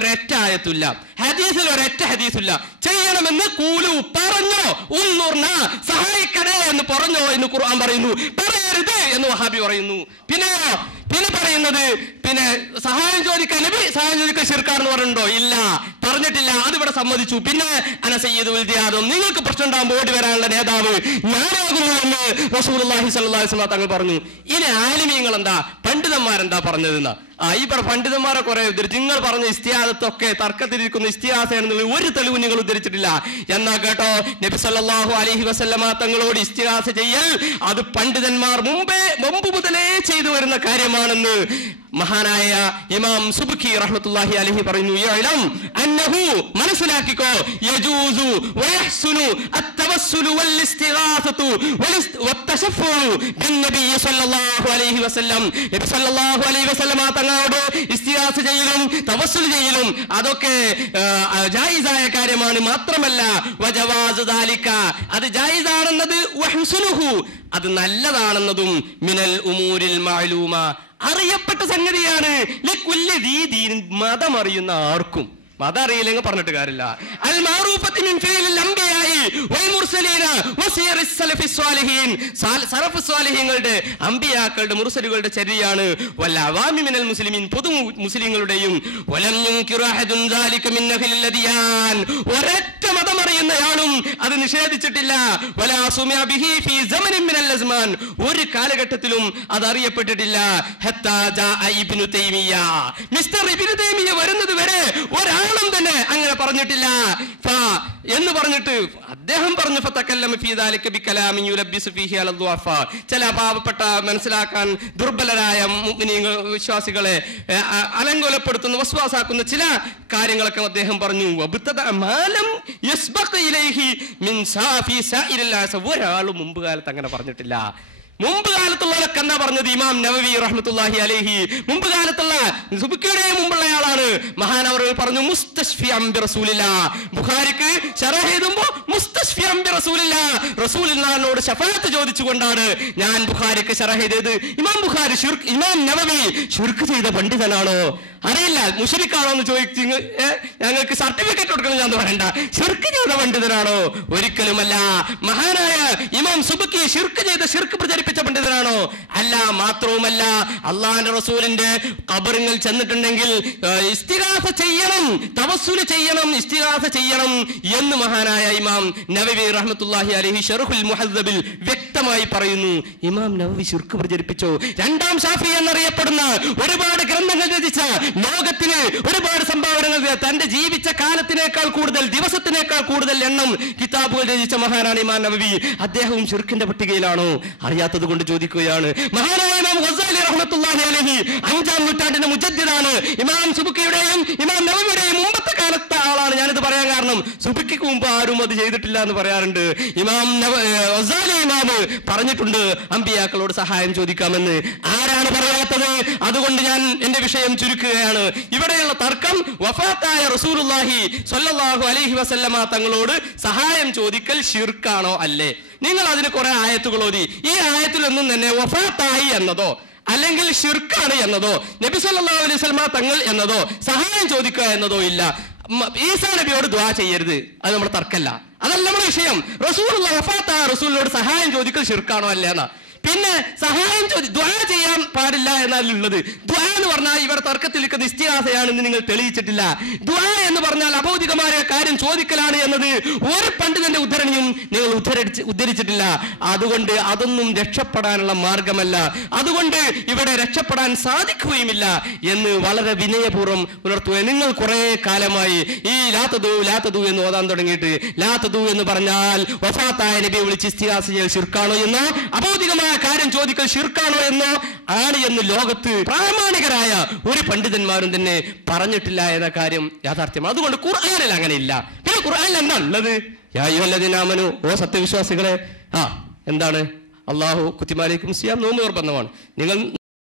ഒരൊറ്റ ആയത്തില്ല, ഹദീസിൽ ഒരൊറ്റ ഹദീസില്ല. ചെയ്യണമെന്ന് കൂലു പറഞ്ഞോ, ഉന്നൂർന സഹായിക്കണേ എന്ന് പറഞ്ഞോ എന്ന് ഖുർആൻ പറയുന്നു. പറയരുത് എന്ന് വഹാബി പറയുന്നു. പിന്നെ പറയുന്നത് സഹായം ചോദിക്കാൻ നബി സഹായം ചോദിക്കാൻ ശിർക്കാണെന്ന് പറഞ്ഞിട്ടുണ്ടോ? ഇല്ല, പറഞ്ഞിട്ടില്ല. അതിവിടെ സമ്മതിച്ചു. പിന്നെ അന സയ്യിദുൽ വൽദിയാദും, നിങ്ങൾക്ക് പ്രശ്നം ഉണ്ടാകുമ്പോൾ ഓടി വരാനുള്ള നേതാവ് ഞാനാകുന്നു എന്ന് റസൂലുള്ളാഹി സ്വല്ലല്ലാഹു അലൈഹി വസല്ലം തങ്ങൾ പറഞ്ഞു. ഇനി ആലിമീങ്ങൾ എന്താ, പണ്ഡിതന്മാരെന്താ പറഞ്ഞതെന്നാ? ഈ പണ്ഡിതന്മാരെ കുറെ ഉദ്ധരിച്ചു. നിങ്ങൾ പറഞ്ഞ ഇസ്തിഹാസത്തൊക്കെ തർക്കത്തിലിരിക്കുന്ന ഇസ്തിഹാസയാണെന്നുള്ള ഒരു തെളിവ് നിങ്ങൾ ഉദ്ധരിച്ചിട്ടില്ല. എന്നാ കേട്ടോ, നബി സല്ലല്ലാഹു അലൈഹി വസല്ലമ തങ്ങളോട് ഇസ്തിഹാസ ചെയ്യൽ അത് പണ്ഡിതന്മാർ മുമ്പ് മുതലേ ചെയ്തു വരുന്ന കാര്യമാണെന്ന് മഹാനായ ഇമാം സുബ്കി റഹ്മത്തുള്ളാഹി അലൈഹി പറയുന്നു. യഅലം അന്നഹു, മനസ്സിലാക്കിക്കോ, യജൂസു വയഹ്സുനു അത്തവസ്സുലു വൽ ഇസ്തിഗാസതു വത്തശഫഉ ബിന്നബി സല്ലല്ലാഹു അലൈഹി വസല്ലം. നബി സല്ലല്ലാഹു അലൈഹി വസല്ലമ തങ്ങളോട് ഇസ്തിഗാസ ചെയ്യലും തവസ്സുൽ ചെയ്യലും അതൊക്കെ ജായിസായ കാര്യമാണ്. മാത്രമല്ല വജവാസു ദാലിക, അത് ജായിസാണെന്നത് വഹ്സുനുഹു, അത് നല്ലതാണെന്നതും മിനൽ ഉമൂരിൽ മഅലൂമ, അറിയപ്പെട്ട സംഗതിയാണ്. ലിക്കുല്ലി ദീൻ, മതം അറിയുന്ന ആർക്കും. മതം അറിയില്ലെങ്കിൽ പറഞ്ഞിട്ട് കാര്യമില്ല. അൽ മഅറൂഫത്തി മിൻ ഫിഇലിൽ അംബിയാഇ വൽ മുർസലീന വസിയറിസ് സലഫിസ് സ്വാലിഹീൻ, സലഫ് സ്വാലിഹീങ്ങളുടെ അംബിയാക്കളുടെ മുർസലുകളുടെ ചര്യയാണ്. വൽ അവാമി മിനൽ മുസ്ലിമീൻ, പൊതു മുസ്ലിങ്ങളുടെയും. വലം യുൻകിറു അഹദുൻ ദാലിക മിൻ അഹ്ലിൽ അദിയാൻ, ഒരൊറ്റ മതം അറിയുന്നയാളും അത് നിഷേധിച്ചിട്ടില്ല. വലാ സുമിഅ ബിഹി ഫീ സമനിൻ മിനൽ അസ്മാൻ, ഒരു കാലഘട്ടത്തിലും അത് അറിയപ്പെട്ടിട്ടില്ല. ഹത്താ ജാഅ ഇബ്നു തൈമിയ്യ, മിസ്റ്റർ ഇബ്നു തൈമിയ്യ വരുന്നത് വരെ ഒരാളും തന്നെ അങ്ങനെ പറഞ്ഞിട്ടില്ല എന്ന് പറഞ്ഞിട്ട് അദ്ദേഹം പറഞ്ഞു ഫതകല്ലമ ഫീ ദാലിക ബികലാമിൻ യുലബ്ബിസു ഫീഹി അല ദുഅഫ, ചില പാവപ്പെട്ട മനസ്സിലാക്കാൻ ദുർബലരായ മുഅ്മിനീങ്ങൾ വിശ്വാസികളെ അലങ്കോലപ്പെടുത്തുന്ന വസ്വാസാക്കുന്ന ചില കാര്യങ്ങളൊക്കെ അദ്ദേഹം പറഞ്ഞു. വബ്തദ മാലം യസ്ബഖ ഇലൈഹി മിൻ സാഫി സൈരിൽ അസ, ഒരാളും മുമ്പ് കാലത്ത് അങ്ങനെ പറഞ്ഞിട്ടില്ല. മുമ്പ് കാലത്തുള്ളവരൊക്കെ എന്താ പറഞ്ഞത്? ഇമാം നവവി റഹ്മത്തുള്ളാഹി അലൈഹി മുമ്പ് കാലത്തുള്ള സുബ്കിയുടെ മുമ്പുള്ള ആളാണ്. മഹാനവറുകൾ പറഞ്ഞു മുസ്തശ്ഫിഅൻ ബി റസൂലില്ലാഹ്, ബുഖാരിക്ക് ശറഹ് എഴുതുമ്പോൾ മുസ്തശ്ഫിഅൻ ബി റസൂലില്ലാഹ്, റസൂലുള്ളാഹിനോട് ശഫാഅത്ത് ചോദിച്ചുകൊണ്ടാണ് ഞാൻ ബുഖാരിക്ക് ശറഹ് എഴുതിയത്. ഇമാം നവവി ശിർക്ക് ചെയ്ത പണ്ഡിതനാണോ? അറിയില്ല. മുശ്രിക്കാണോ എന്ന് ചോദിച്ചു ഞങ്ങൾക്ക് സർട്ടിഫിക്കറ്റ് കൊടുക്കണം ഞാൻ പറയണ്ട. ശിർക്ക് ചെയ്ത പണ്ഡിതനാണോ? ഒരിക്കലുമല്ല. മഹാനായ ഇമാം സുബ്കി ശിർക്ക് ചെയ്ത ശിർക്ക് പ്രചരിപ്പിച്ച പണ്ഡിതനാണോ? അല്ല. മാത്രവുമല്ല, അള്ളാഹുവിന്റെ റസൂലിന്റെ ഖബറിൽ ചെന്നിട്ടുണ്ടെങ്കിൽ ഇസ്തിഗാസ ചെയ്യണം, തവസ്സുൽ ചെയ്യണം, ഇസ്തിഗാസ ചെയ്യണം എന്ന് മഹാനായ ഇമാം നവവി റഹ്മത്തുള്ളാഹി അലൈഹി ശർഹുൽ മുഹദ്ദബിൽ വ്യക്തമായി പറയുന്നു. ഇമാം നവവി ശിർക്ക് പ്രചരിപ്പിച്ചോ? രണ്ടാം ഷാഫി എന്നറിയപ്പെടുന്ന ഒരുപാട് ഗ്രന്ഥങ്ങൾ രചിച്ച, ലോകത്തിന് ഒരുപാട് സംഭാവനകൾ, തന്റെ ജീവിച്ച കാലത്തിനേക്കാൾ കൂടുതൽ, ദിവസത്തിനേക്കാൾ കൂടുതൽ എണ്ണം കിതാബുകൾ രചിച്ച മഹാനാണ് ഇമാം നവവി. അദ്ദേഹവും ശിർക്കിന്റെ പട്ടികയിലാണോ? അറിയാത്തത് കൊണ്ട് ചോദിക്കുകയാണ്. മഹാനായ ഇമാം ഗസാലി റഹ്മത്തുള്ളാഹി അലൈഹി 5-ാം നൂറ്റാണ്ടിന്റെ മുജദ്ദിദാണ്. ഇമാം സുബ്കിയുടെയും ഇമാം നവവിയുടെയും മുമ്പത്തെ കാലത്തെ ആളാണ്. ഞാനിത് പറയാൻ കാരണം സുബ്കിക്ക് മുമ്പ് ആരും അത് ചെയ്തിട്ടില്ല എന്ന് പറയാറുണ്ട്. ഇമാം ഗസാലി ഇമാം പറഞ്ഞിട്ടുണ്ട് അമ്പിയാക്കളോട് സഹായം ചോദിക്കാമെന്ന്. ആരാണ് പറയാത്തത്? അതുകൊണ്ട് ഞാൻ എന്റെ വിഷയം ചുരുക്കുകയാണ്. ഇവിടെയുള്ള തർക്കം വഫാത്തായ റസൂലുള്ളാഹി സ്വല്ലല്ലാഹു അലൈഹി വസല്ലമ തങ്ങളോട് സഹായം ചോദിക്കൽ ശിർക്കാണോ അല്ലേ? നിങ്ങൾ അതിന് കുറെ ആയത്തുകൾ ഓതി. ഈ ആയത്തിലൊന്നും തന്നെ വഫാത്തായി എന്നതോ അല്ലെങ്കിൽ ശിർക്കാണ് എന്നതോ നബി സല്ലല്ലാഹു അലൈഹി വസല്ലമ തങ്ങൾ എന്നതോ സഹായം ചോദിക്കുക എന്നതോ ഇല്ല. ഈസാ നബിയോട് ദുആ ചെയ്യരുത്, അത് നമ്മുടെ തർക്കമല്ല, അതല്ല നമ്മുടെ വിഷയം. റസൂലുള്ളാഹി വഫാത്തായ റസൂലിനോട് സഹായം ചോദിക്കൽ ശിർക്കാണോ അല്ലേ എന്നാ. പിന്നെ സഹായം ദുആ ചെയ്യാൻ പാടില്ല എന്നാലുള്ളത്. ദുആ എന്ന് പറഞ്ഞാൽ ഇവിടെ തർക്കത്തിലിരിക്കുന്ന ഇസ്തിഗാസയാണെന്ന് നിങ്ങൾ തെളിയിച്ചിട്ടില്ല. ദുആ എന്ന് പറഞ്ഞാൽ അഭൗതികമായ കാര്യം ചോദിക്കലാണ് എന്നത് ഒരു പണ്ഡിതന്റെ ഉദ്ധരണിയും നിങ്ങൾ ഉദ്ധരിച്ചിട്ടില്ല. അതുകൊണ്ട് അതൊന്നും രക്ഷപ്പെടാനുള്ള മാർഗമല്ല. അതുകൊണ്ട് ഇവിടെ രക്ഷപ്പെടാൻ സാധിക്കുകയുമില്ല എന്ന് വളരെ വിനയപൂർവ്വം ഉണർത്തുക. നിങ്ങൾ കുറെ കാലമായി ഈ ലാത്തദു എന്ന് ഓതാൻ തുടങ്ങിയിട്ട്, ലാത്തദു എന്ന് പറഞ്ഞാൽ വഫാത്തായ നബിയെ വിളിച്ച് ഇസ്തിഗാസ ചെയ്യൽ ശിർക്കാണോ എന്നോ, അഭൗതികമായ കാര്യം ചോദിക്കൽ ശിർക്കാണോ എന്നോ ആണ് എന്ന് ലോകത്ത് പ്രാമാണികരായ ഒരു പണ്ഡിതന്മാരും തന്നെ പറഞ്ഞിട്ടില്ല എന്ന കാര്യം യാഥാർത്ഥ്യമാണ്. അതുകൊണ്ട് ഖുർആനിൽ അങ്ങനെ ഇല്ല. പിന്നെ ഖുർആനിൽ എന്താ ഉള്ളത്? യാ അയ്യുഹല്ലദീന ആമനൂ, ഓ സത്യവിശ്വാസികളെ, എന്താണ്? അല്ലാഹു കുത്തിബ അലൈക്കും സിയാം, നോമ്പ് നിർബന്ധമാണ്. നിങ്ങൾ